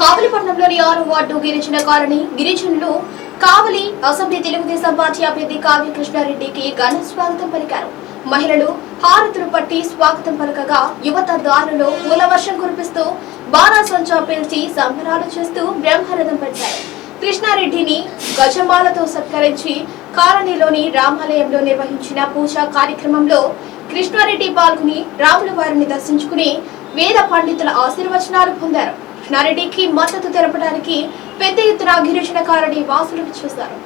కావలిపట్నంలోని ఆరు వార్డు గిరిజన కాలనీ గిరిజనులు కావలి అసెంబ్లీ తెలుగుదేశం పార్టీ అభ్యర్థి కావ్య కృష్ణారెడ్డికి ఘన స్వాగతం పలికారు. మహిళలు హారతులు పట్టి స్వాగతం పలకగా యువత దారులు పూల వర్షం కురిపిస్తూ బాణాసంచా పిలిచి సంబరాలు చేస్తూ బ్రహ్మరథం పెట్టారు. కృష్ణారెడ్డిని గజమాలతో సత్కరించి కాలనీలోని రామాలయంలో నిర్వహించిన పూజా కార్యక్రమంలో కృష్ణారెడ్డి పాల్గొని రాముల వారిని దర్శించుకుని వేద పండితుల ఆశీర్వచనాలు పొందారు. కృష్ణారెడ్డికి మద్దతు తెలపడానికి పెద్ద ఎత్తున గిరిజన కాలనీ వాసులు చూశారు.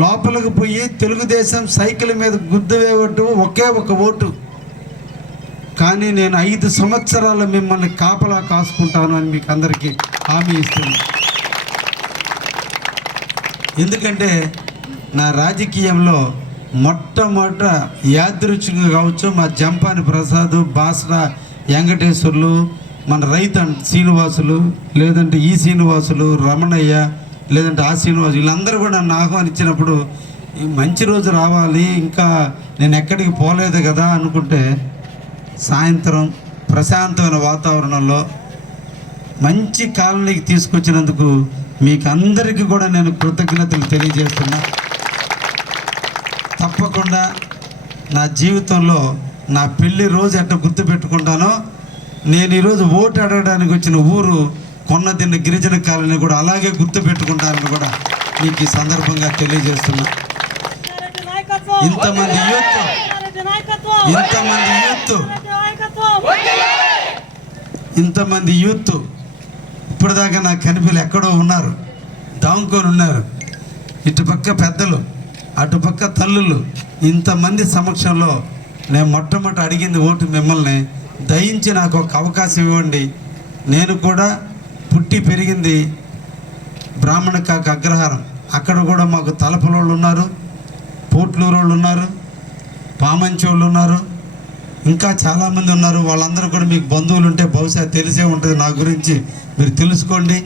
లోపలికి పోయి తెలుగుదేశం సైకిల్ మీద గుద్దు వేయటం ఒకే ఒక ఓటు. కానీ నేను ఐదు సంవత్సరాలు మిమ్మల్ని కాపలా కాసుకుంటాను అని మీకు అందరికీ హామీ ఇస్తున్నాను. ఎందుకంటే నా రాజకీయంలో మొట్టమొదట యాదృచ్ఛికంగా కావచ్చు మా జంపాని ప్రసాద్ బాసరా వెంకటేశ్వర్లు మన రైతు శ్రీనివాసులు లేదంటే ఈ శ్రీనివాసులు రమణయ్య లేదంటే ఆ శ్రీనివాసు వీళ్ళందరూ కూడా నన్ను ఆహ్వానించినప్పుడు మంచి రోజు రావాలి ఇంకా నేను ఎక్కడికి పోలేదు కదా అనుకుంటే సాయంత్రం ప్రశాంతమైన వాతావరణంలో మంచి కాలనీకి తీసుకొచ్చినందుకు మీకు అందరికీ కూడా నేను కృతజ్ఞతలు తెలియజేస్తున్నా. తప్పకుండా నా జీవితంలో నా పెళ్ళి రోజు ఎట్లా గుర్తుపెట్టుకుంటానో నేను ఈరోజు ఓటు అడగడానికి వచ్చిన ఊరు కొన్నదిన్న గిరిజన కాలనీ కూడా అలాగే గుర్తుపెట్టుకుంటానని కూడా మీకు ఈ సందర్భంగా తెలియజేస్తున్నా. ఇంతమంది యూత్ ఇంతమంది యూత్ ఇంతమంది యూత్ ఇప్పటిదాకా నాకు కనిపిలు ఎక్కడో ఉన్నారు. దాముకొని ఉన్నారు. ఇటుపక్క పెద్దలు అటుపక్క తల్లులు ఇంతమంది సమక్షంలో నేను మొట్టమొదటి అడిగింది ఓటు మిమ్మల్ని దయించి నాకు ఒక అవకాశం ఇవ్వండి. నేను కూడా పుట్టి పెరిగింది బ్రాహ్మణ కాక అగ్రహారం. అక్కడ కూడా మాకు తలపలోళ్ళు ఉన్నారు పోట్లూరు వాళ్ళు ఉన్నారు పామంచి వాళ్ళు ఉన్నారు. ఇంకా చాలామంది ఉన్నారు. వాళ్ళందరూ కూడా మీకు బంధువులు ఉంటే బహుశా తెలిసే ఉంటుంది. నా గురించి మీరు తెలుసుకోండి.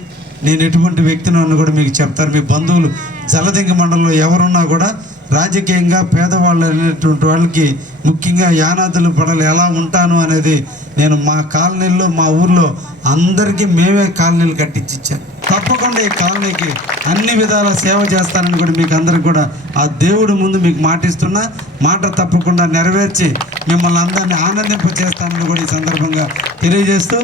నేను ఎటువంటి వ్యక్తిని అని కూడా మీకు చెప్తారు మీ బంధువులు జలదింగ మండలంలో ఎవరున్నా కూడా రాజకీయంగా పేదవాళ్ళు అనేటువంటి వాళ్ళకి ముఖ్యంగా యానాదులు పడలు ఎలా ఉంటాను అనేది నేను మా కాలనీల్లో మా ఊర్లో అందరికీ మేమే కాలనీలు కట్టించిచ్చాను తప్పకుండా ఈ కాలనీకి అన్ని విధాల సేవ చేస్తానని కూడా మీకు అందరికి కూడా ఆ దేవుడు ముందు మీకు మాటిస్తున్నా. మాట తప్పకుండా నెరవేర్చి మిమ్మల్ని అందరినీ ఆనందింప చేస్తానని కూడా ఈ సందర్భంగా తెలియజేస్తూ